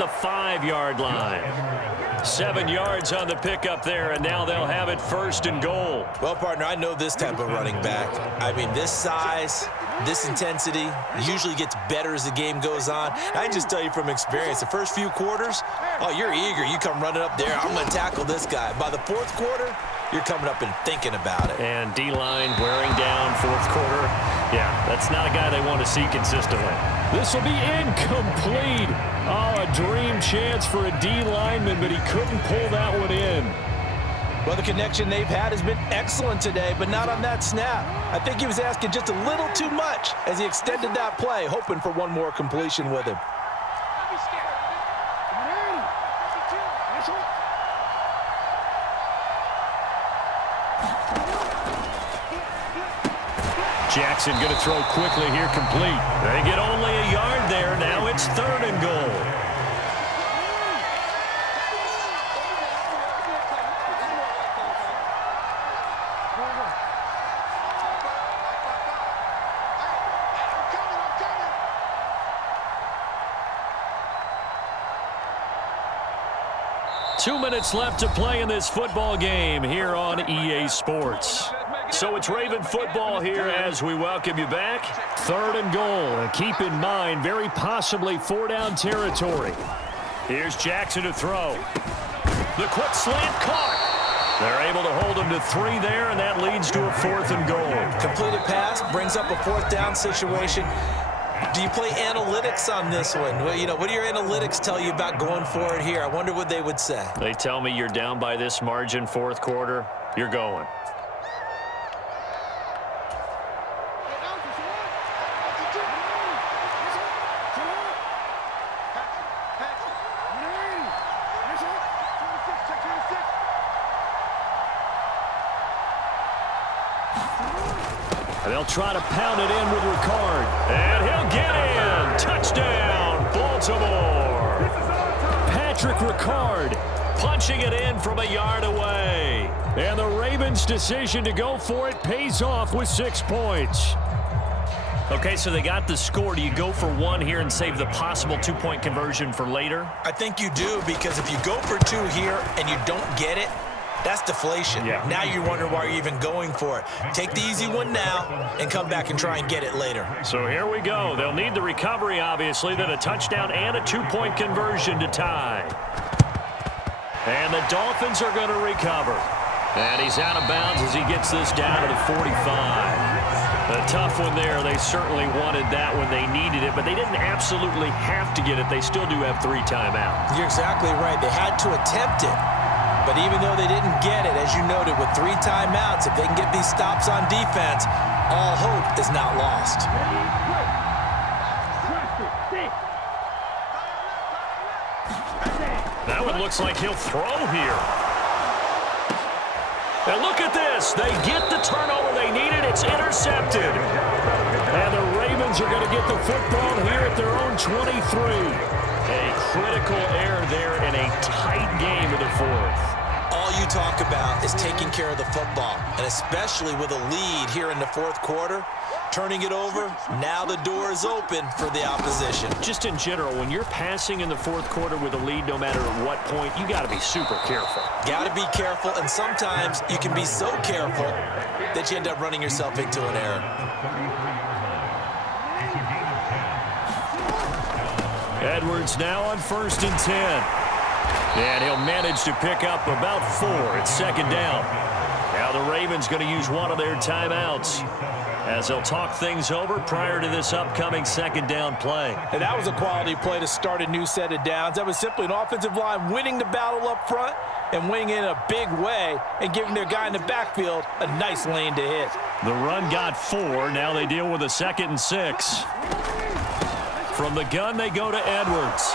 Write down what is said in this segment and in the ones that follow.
at the 5-yard line. 7 yards on the pickup there, and now they'll have it 1st and goal. Well, partner, I know this type of running back. I mean, this size, this intensity usually gets better as the game goes on. I can just tell you from experience, the first few quarters, oh, you're eager. You come running up there, I'm going to tackle this guy. By the 4th quarter, you're coming up and thinking about it. And D-line wearing down 4th quarter. Yeah, that's not a guy they want to see consistently. This will be incomplete. Oh, a dream chance for a D lineman, but he couldn't pull that one in. Well, the connection they've had has been excellent today, but not on that snap. I think he was asking just a little too much as he extended that play, hoping for one more completion with him. Jackson going to throw quickly here, complete. They get only a yard there. Now it's 3rd and goal. Two minutes left to play in this football game here on EA Sports. So it's Raven football here as we welcome you back. 3rd and goal. And keep in mind, very possibly 4-down territory. Here's Jackson to throw. The quick slant caught. They're able to hold him to 3 there, and that leads to a 4th and goal. Completed pass brings up a 4th down situation. Do you play analytics on this one? Well, you know, what do your analytics tell you about going for it here? I wonder what they would say. They tell me you're down by this margin 4th quarter. You're going. They'll try to pound it in with Ricard. And he'll get in. Touchdown, Baltimore. Patrick Ricard Punching it in from a yard away. And the Ravens' decision to go for it pays off with 6 points. Okay, so they got the score. Do you go for 1 here and save the possible 2-point conversion for later? I think you do, because if you go for 2 here and you don't get it, that's deflation. Yeah. Now you wonder why you're even going for it. Take the easy one now and come back and try and get it later. So here we go. They'll need the recovery, obviously, then a touchdown and a 2-point conversion to tie. And the Dolphins are going to recover. And he's out of bounds as he gets this down to the 45. A tough one there. They certainly wanted that when they needed it, but they didn't absolutely have to get it. They still do have 3 timeouts. You're exactly right. They had to attempt it. But even though they didn't get it, as you noted, with 3 timeouts, if they can get these stops on defense, all hope is not lost. That one looks like he'll throw here. And look at this. They get the turnover they needed. It's intercepted. And the Ravens are going to get the football here at their own 23. A critical error there in a tight game in the 4th. All you talk about is taking care of the football, and especially with a lead here in the 4th quarter, turning it over, now the door is open for the opposition. Just in general, when you're passing in the 4th quarter with a lead, no matter at what point, you got to be super careful. Got to be careful, and sometimes you can be so careful that you end up running yourself into an error. Edwards now on 1st and 10. And he'll manage to pick up about 4 at 2nd down. Now the Ravens going to use one of their timeouts as they'll talk things over prior to this upcoming 2nd down play. And that was a quality play to start a new set of downs. That was simply an offensive line winning the battle up front and winning in a big way and giving their guy in the backfield a nice lane to hit. The run got 4. Now they deal with a 2nd and 6. From the gun, they go to Edwards.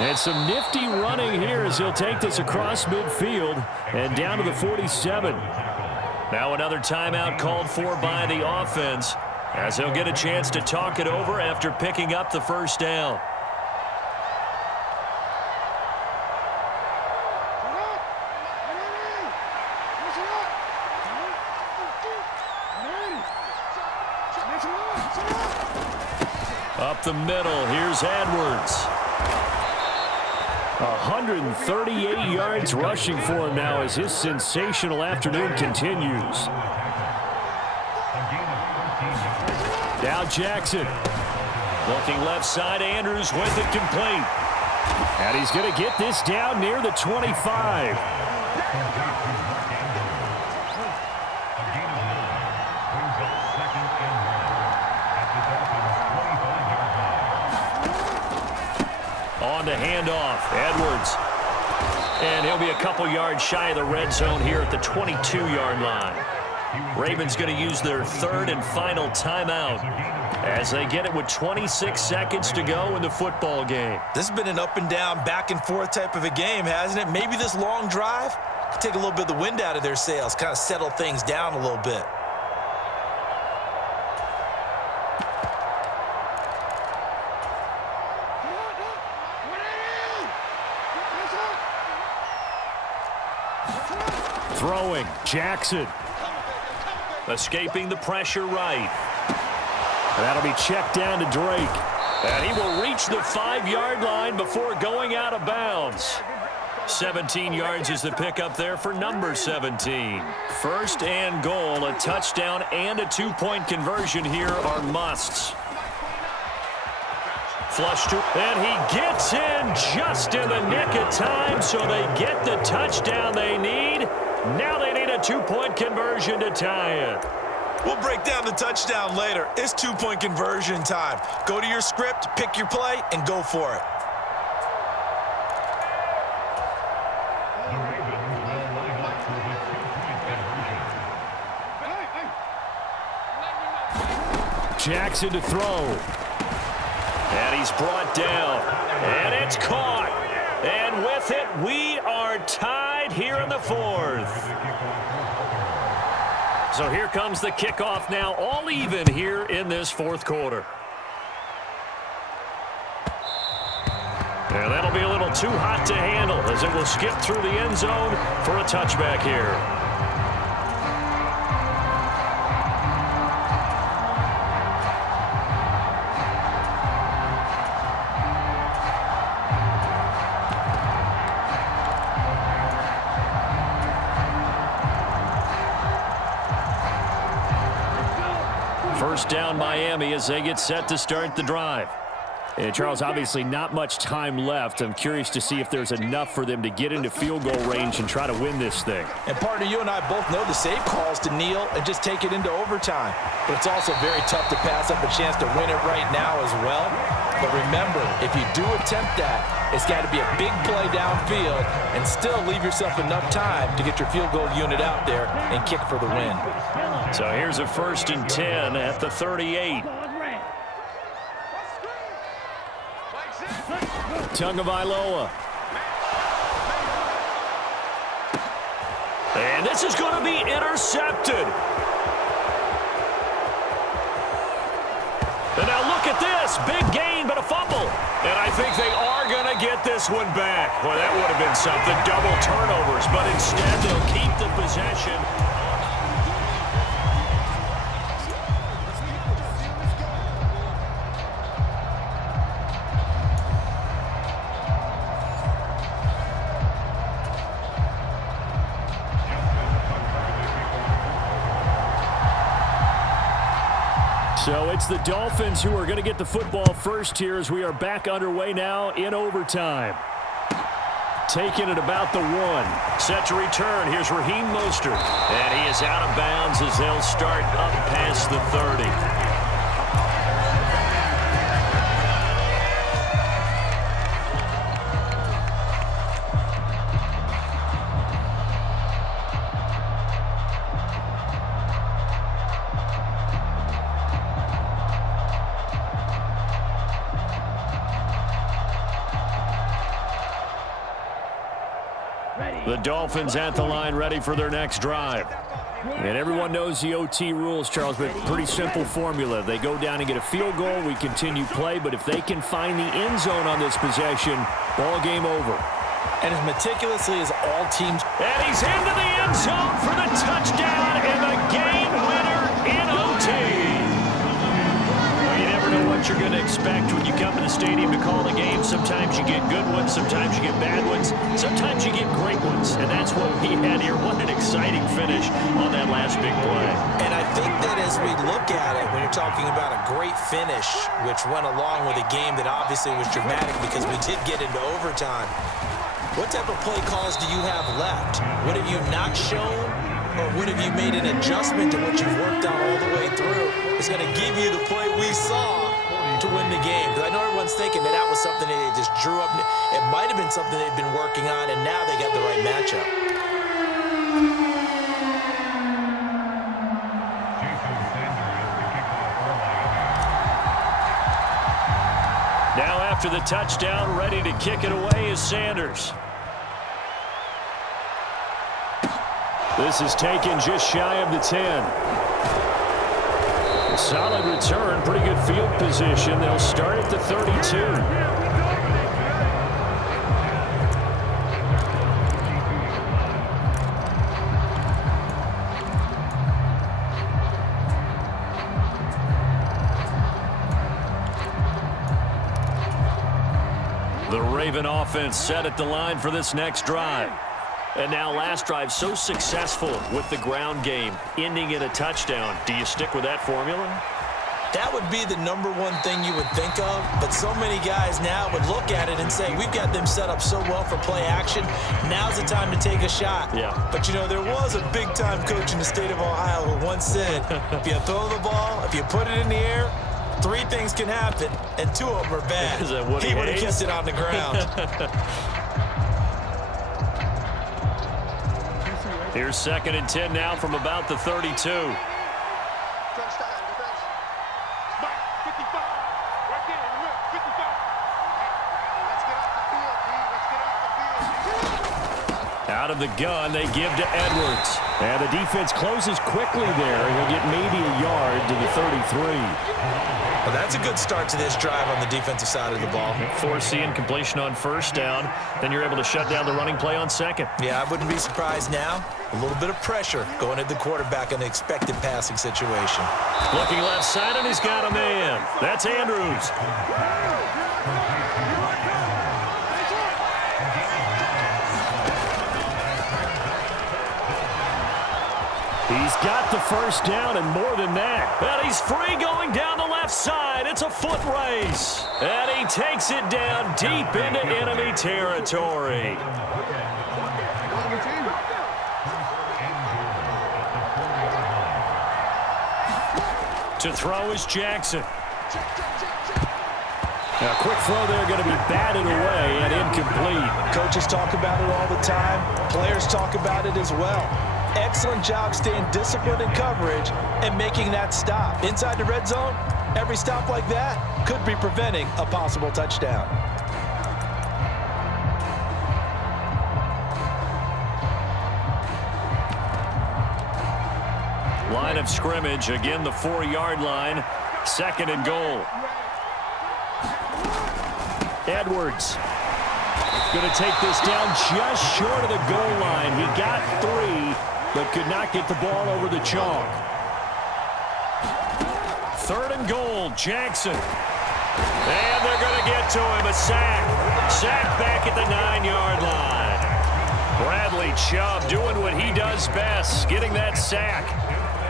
And some nifty running here as he'll take this across midfield and down to the 47. Now another timeout called for by the offense as he'll get a chance to talk it over after picking up the 1st down. Up the middle, here's Edwards. 138 yards rushing for him now as his sensational afternoon continues. Now Jackson. Looking left side, Andrews with it complete. And he's going to get this down near the 25. On the handoff, Edwards. And he'll be a couple yards shy of the red zone here at the 22-yard line. Ravens going to use their third and final timeout as they get it with 26 seconds to go in the football game. This has been an up and down, back and forth type of a game, hasn't it? Maybe this long drive could take a little bit of the wind out of their sails, kind of settle things down a little bit. Throwing, Jackson. Escaping the pressure right. And that'll be checked down to Drake. And he will reach the 5-yard line before going out of bounds. 17 yards is the pickup there for number 17. First and goal, a touchdown and a 2-point conversion here are musts. Flush to, and he gets in just in the nick of time, so they get the touchdown they need. Now they need a 2-point conversion to tie it. We'll break down the touchdown later. It's 2-point conversion time. Go to your script, pick your play, and go for it. Jackson to throw. And he's brought down. And it's caught. And with it, we are tied here in the fourth. So here comes the kickoff now, all even here in this fourth quarter. And that'll be a little too hot to handle as it will skip through the end zone for a touchback here. First down Miami as they get set to start the drive. And Charles, obviously not much time left. I'm curious to see if there's enough for them to get into field goal range and try to win this thing. And partner, you and I both know the safe calls to kneel and just take it into overtime. But it's also very tough to pass up a chance to win it right now as well. But remember, if you do attempt that, it's got to be a big play downfield and still leave yourself enough time to get your field goal unit out there and kick for the win. So here's a 1st and 10 at the 38. Tagovailoa. And this is going to be intercepted. And now look at this. Big gain, but a fumble. And I think they are going to get this one back. Well, that would have been something. Double turnovers, but instead they'll keep the possession. So it's the Dolphins who are going to get the football first here as we are back underway now in overtime. Taking it about the 1. Set to return. Here's Raheem Mostert. And he is out of bounds as they'll start up past the 30. The Dolphins at the line ready for their next drive. And everyone knows the OT rules, Charles, but pretty simple formula. They go down and get a field goal, we continue play, but if they can find the end zone on this possession, ball game over. And as meticulously as all teams. And he's into the end zone for the touchdown and the game winner in OT. Well, you never know what what you're going to expect when you come to the stadium to call the game. Sometimes you get good ones. Sometimes you get bad ones. Sometimes you get great ones. And that's what we had here. What an exciting finish on that last big play. And I think that as we look at it, when you're talking about a great finish, which went along with a game that obviously was dramatic because we did get into overtime, what type of play calls do you have left? What have you not shown? Or what have you made an adjustment to what you've worked on all the way through? It's going to give you the play we saw to win the game. Because I know everyone's thinking that was something that they just drew up. It might have been something they've been working on, and now they got the right matchup. Now after the touchdown, ready to kick it away is Sanders. This is taken just shy of the 10. Solid return, pretty good field position. They'll start at the 32. The Raven offense set at the line for this next drive. And now last drive so successful with the ground game, ending in a touchdown. Do you stick with that formula? That would be the number one thing you would think of, but so many guys now would look at it and say, we've got them set up so well for play action, now's the time to take a shot. Yeah. But, you know, there was a big-time coach in the state of Ohio who once said, if you throw the ball, if you put it in the air, 3 things can happen, and 2 of them are bad. Is that what he would have kissed it on the ground. Here's 2nd and 10 now from about the 32. Out of the gun, they give to Edwards. And the defense closes quickly there. He'll get maybe a yard to the 33. Well, that's a good start to this drive on the defensive side of the ball. Forcing completion on 1st down. Then you're able to shut down the running play on 2nd. Yeah, I wouldn't be surprised now. A little bit of pressure going at the quarterback in the expected passing situation. Looking left side, and he's got a man. That's Andrews. He's got the 1st down and more than that. And he's free going down the left side. It's a foot race. And he takes it down deep into enemy territory. To throw is Jackson. Now, a quick throw there going to be batted away and incomplete. Coaches talk about it all the time. Players talk about it as well. Excellent job staying disciplined in coverage and making that stop. Inside the red zone, every stop like that could be preventing a possible touchdown. Line of scrimmage, again the 4-yard line. 2nd and goal. Edwards going to take this down just short of the goal line. He got 3, but could not get the ball over the chalk. 3rd and goal, Jackson. And they're going to get to him, a sack. Sack back at the 9-yard line. Bradley Chubb doing what he does best, getting that sack.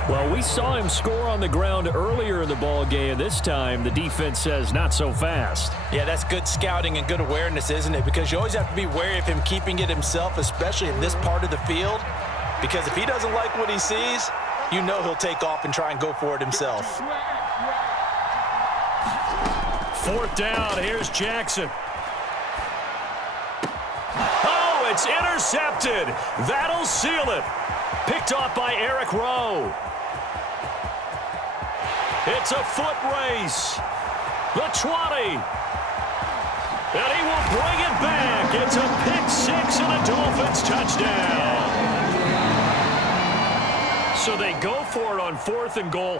Well, we saw him score on the ground earlier in the ball game. This time, the defense says not so fast. Yeah, that's good scouting and good awareness, isn't it? Because you always have to be wary of him keeping it himself, especially in this part of the field. Because if he doesn't like what he sees, you know he'll take off and try and go for it himself. 4th down, here's Jackson. Oh, it's intercepted. That'll seal it. Picked off by Eric Rowe. It's a foot race. The 20. And he will bring it back. It's a pick 6 and a Dolphins touchdown. So they go for it on 4th and goal.